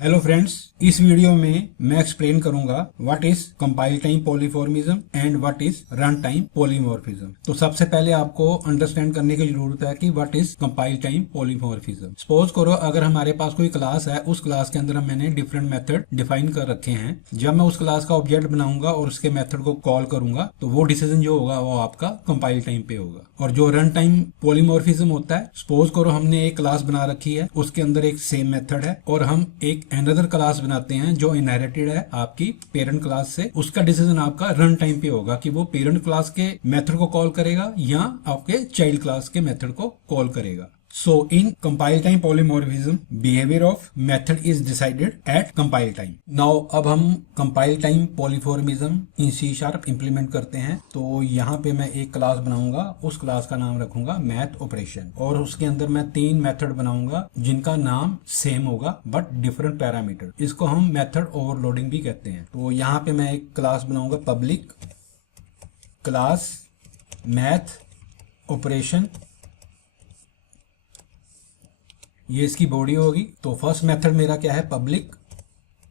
Hello friends, इस video में मैं एक्सप्लेन करूंगा what is compile time polymorphism and what is run time polymorphism. तो सबसे पहले आपको अंडरस्टैंड करने की जरूरत है कि what is compile time polymorphism. Suppose करो अगर हमारे पास कोई क्लास है, उस क्लास के अंदर मैंने डिफरेंट मेथड डिफाइन कर रखे हैं। जब मैं उस क्लास का ऑब्जेक्ट बनाऊंगा और उसके मेथड को कॉल करूंगा तो वो डिसीजन जो होगा वो आपका कंपाइल टाइम पे होगा। और जो रन टाइम पॉलीमॉर्फिज्म होता है, सपोज करो हमने एक क्लास बना रखी है, उसके अंदर एक सेम मेथड है और हम एक अनदर क्लास बनाते हैं जो इनहेरिटेड है आपकी पेरेंट क्लास से। उसका डिसीजन आपका रन टाइम पे होगा कि वो पेरेंट क्लास के मेथड को कॉल करेगा या आपके चाइल्ड क्लास के मेथड को कॉल करेगा। So in compile time polymorphism, behavior of method is decided at compile time. Now अब हम compile time polymorphism in C# implement करते हैं। तो यहाँ पे मैं एक क्लास बनाऊंगा, उस क्लास का नाम रखूंगा मैथ ऑपरेशन और उसके अंदर मैं 3 मेथड बनाऊंगा जिनका नाम सेम होगा बट डिफरेंट पैरामीटर। इसको हम मेथड ओवरलोडिंग भी कहते हैं। तो यहाँ पे मैं एक क्लास बनाऊंगा पब्लिक क्लास मैथ ऑपरेशन, ये इसकी बॉडी होगी। तो फर्स्ट मेथड मेरा क्या है, पब्लिक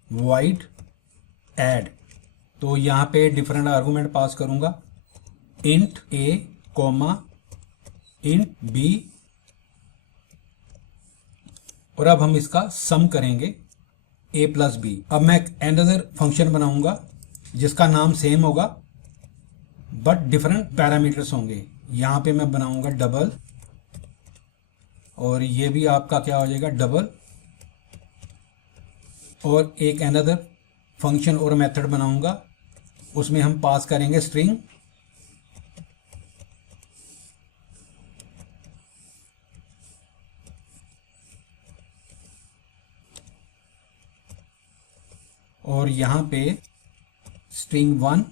वॉइड ऐड। तो यहाँ पे डिफरेंट आर्गुमेंट पास करूंगा, इंट ए कॉमा इंट बी, और अब हम इसका सम करेंगे ए प्लस बी। अब मैं अनदर फंक्शन बनाऊंगा जिसका नाम सेम होगा बट डिफरेंट पैरामीटर्स होंगे। यहाँ पे मैं बनाऊंगा डबल, और ये भी आपका क्या हो जाएगा डबल, और एक अनदर फंक्शन और मेथड बनाऊंगा, उसमें हम पास करेंगे स्ट्रिंग, और यहां पे स्ट्रिंग 1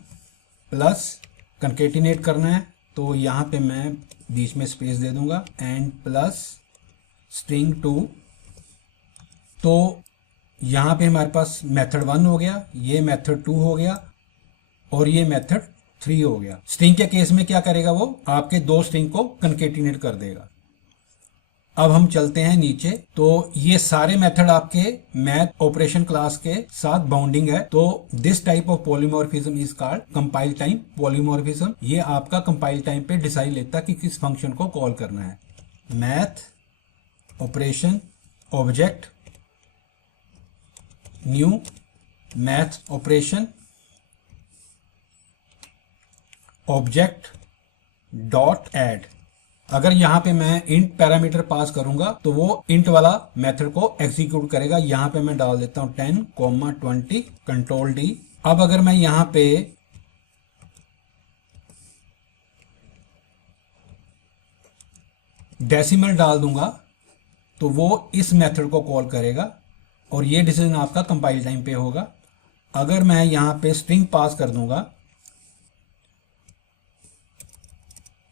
प्लस कंकेटिनेट करना है। तो यहां पे मैं बीच में स्पेस दे दूंगा एंड प्लस स्ट्रिंग 2। तो यहां पे हमारे पास मेथड 1 हो गया, ये मेथड 2 हो गया और ये मेथड 3 हो गया। स्ट्रिंग के केस में क्या करेगा, वो आपके 2 स्ट्रिंग को कंकेटिनेट कर देगा। अब हम चलते हैं नीचे। तो ये सारे मेथड आपके मैथ ऑपरेशन क्लास के साथ बाउंडिंग है। तो this type of polymorphism is called compile time polymorphism. ये आपका कंपाइल टाइम पे डिसाइड लेता कि किस फंक्शन को कॉल करना है। Math operation object new math operation object dot add. अगर यहां पे मैं इंट पैरामीटर पास करूंगा तो वो इंट वाला मेथड को एग्जीक्यूट करेगा। यहां पे मैं डाल देता हूं 10, 20, कंट्रोल डी। अब अगर मैं यहां पे डेसिमल डाल दूंगा तो वो इस मेथड को कॉल करेगा और ये डिसीजन आपका कंपाइल टाइम पे होगा। अगर मैं यहां पे स्ट्रिंग पास कर दूंगा,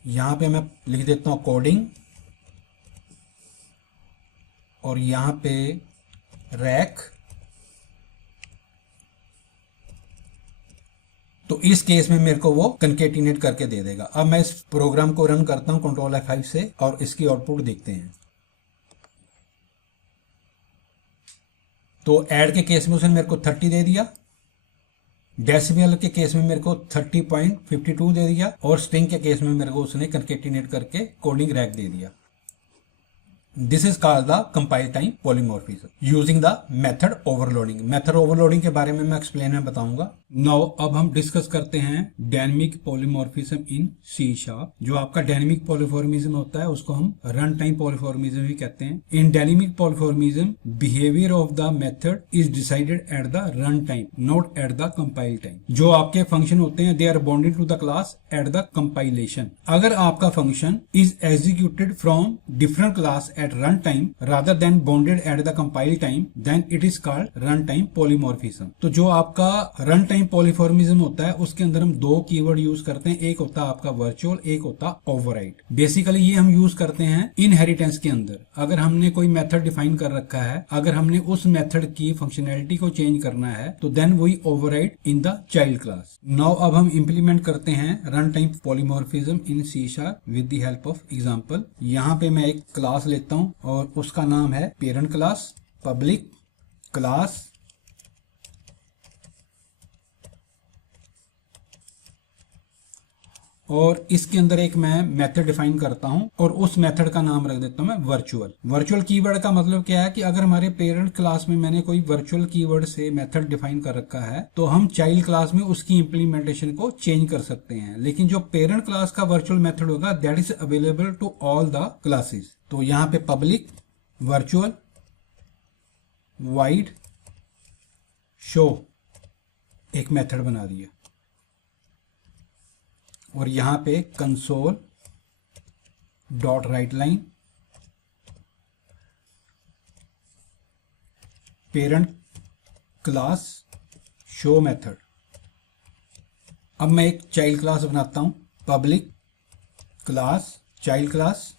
यहां पे मैं लिख देता हूं कोडिंग और यहां पे रैक, तो इस केस में मेरे को वो कंकेटिनेट करके दे देगा। अब मैं इस प्रोग्राम को रन करता हूं कंट्रोल F5 से और इसकी आउटपुट देखते हैं। तो ऐड के केस में उसने मेरे को 30 दे दिया, डेसिमल के केस में मेरे को 30.52 दे दिया और स्ट्रिंग के केस में मेरे को उसने कंकेटिनेट करके कोडिंग रैक दे दिया। This is called the compile time polymorphism using the method overloading. Method overloading के बारे में मैं एक्सप्लेन में बताऊंगा। नाउ अब हम डिस्कस करते हैं डायनेमिक पॉलीमॉर्फिज्म इन C#। जो आपका डायनेमिक पॉलीमॉर्फिज्म होता है उसको हम रन टाइम पॉलीमॉर्फिज्म भी कहते हैं। In dynamic polymorphism behaviour of the method is decided at the run time, not at the compile time. जो आपके फंक्शन होते हैं they are bounded to the class at the compilation. अगर आपका function is executed from different class at runtime rather than bounded at the compile time, then it is called runtime polymorphism। तो जो आपका runtime polymorphism होता है उसके अंदर हम 2 कीवर्ड यूज करते हैं, एक होता है आपका वर्चुअल, एक होता ओवरराइड। बेसिकली ये हम यूज करते हैं इनहेरिटेंस के अंदर। अगर हमने कोई मेथड डिफाइन कर रखा है, अगर हमने उस मेथड की फंक्शनैलिटी को चेंज करना है तो then we override in the child class. Now अब हम इंप्लीमेंट करते हैं run time polymorphism in C# with the help of example. यहाँ पे मैं एक क्लास लेता हूं और उसका नाम है पेरेंट क्लास पब्लिक क्लास और इसके अंदर एक मैं मेथड डिफाइन करता हूं और उस मेथड का नाम रख देता हूं मैं वर्चुअल। वर्चुअल कीवर्ड का मतलब क्या है कि अगर हमारे पेरेंट क्लास में मैंने कोई वर्चुअल कीवर्ड से मेथड डिफाइन कर रखा है तो हम चाइल्ड क्लास में उसकी इंप्लीमेंटेशन को चेंज कर सकते हैं, लेकिन जो पेरेंट क्लास का वर्चुअल मेथड होगा that is available to all the classes. तो यहां पे पब्लिक वर्चुअल वाइड शो एक मेथड बना दिया और यहां पे console dot write line parent class show method. अब मैं एक चाइल्ड क्लास बनाता हूं, पब्लिक क्लास चाइल्ड क्लास,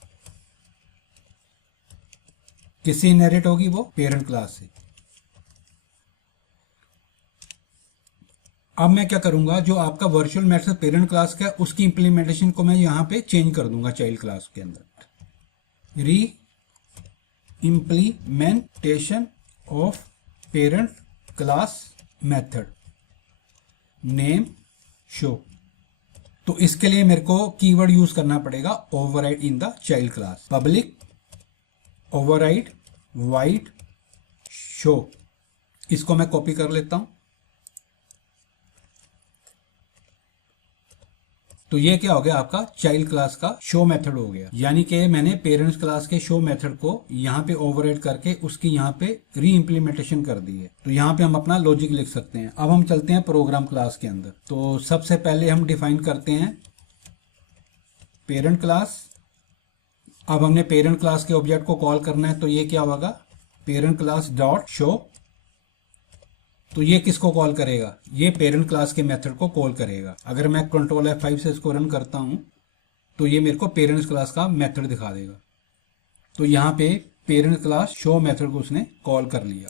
किससे इनहेरिट होगी वो पेरेंट क्लास से। अब मैं क्या करूंगा, जो आपका वर्चुअल मेथड पेरेंट क्लास का उसकी इंप्लीमेंटेशन को मैं यहां पे चेंज कर दूंगा चाइल्ड क्लास के अंदर। री implementation of parent class method name show. तो इसके लिए मेरे को कीवर्ड यूज करना पड़ेगा override in the child class, public override wide show. इसको मैं कॉपी कर लेता हूं। तो ये क्या हो गया, आपका चाइल्ड क्लास का शो मेथड हो गया, यानी कि मैंने पेरेंट्स क्लास के शो मेथड को यहाँ पे ओवरराइड करके उसकी यहाँ पे री इम्प्लीमेंटेशन कर दी है। तो यहाँ पे हम अपना लॉजिक लिख सकते हैं। अब हम चलते हैं प्रोग्राम क्लास के अंदर। तो सबसे पहले हम डिफाइन करते हैं पेरेंट क्लास। अब हमने पेरेंट क्लास के ऑब्जेक्ट को कॉल करना है, तो ये क्या होगा, पेरेंट क्लास डॉट शो। तो ये किसको कॉल करेगा, ये पेरेंट क्लास के मेथड को कॉल करेगा। अगर मैं कंट्रोल F5 से इसको रन करता हूं तो ये मेरे को पेरेंट्स क्लास का मेथड दिखा देगा। तो यहां पे पेरेंट क्लास शो मेथड को उसने कॉल कर लिया,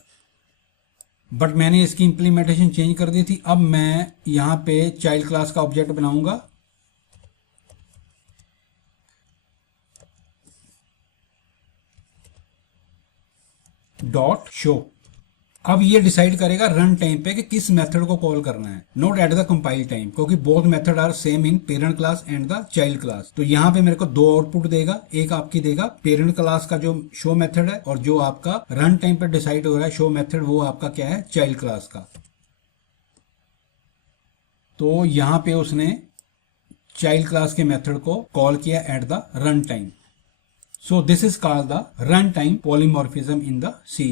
बट मैंने इसकी इंप्लीमेंटेशन चेंज कर दी थी। अब मैं यहां पे चाइल्ड क्लास का ऑब्जेक्ट बनाऊंगा डॉट शो। अब ये डिसाइड करेगा रन टाइम पे कि किस मेथड को कॉल करना है, not at the compile time, क्योंकि both method are same in parent class and the child class. तो यहाँ पे मेरे को दो आउटपुट देगा, एक आपकी देगा पेरेंट क्लास का जो शो मेथड है, और जो आपका रन टाइम पे डिसाइड हो रहा है शो मेथड वो आपका क्या है, चाइल्ड क्लास का। तो यहाँ पे उसने चाइल्ड क्लास के मेथड को कॉल किया eight the run time. So this is called the runtime polymorphism in the C#.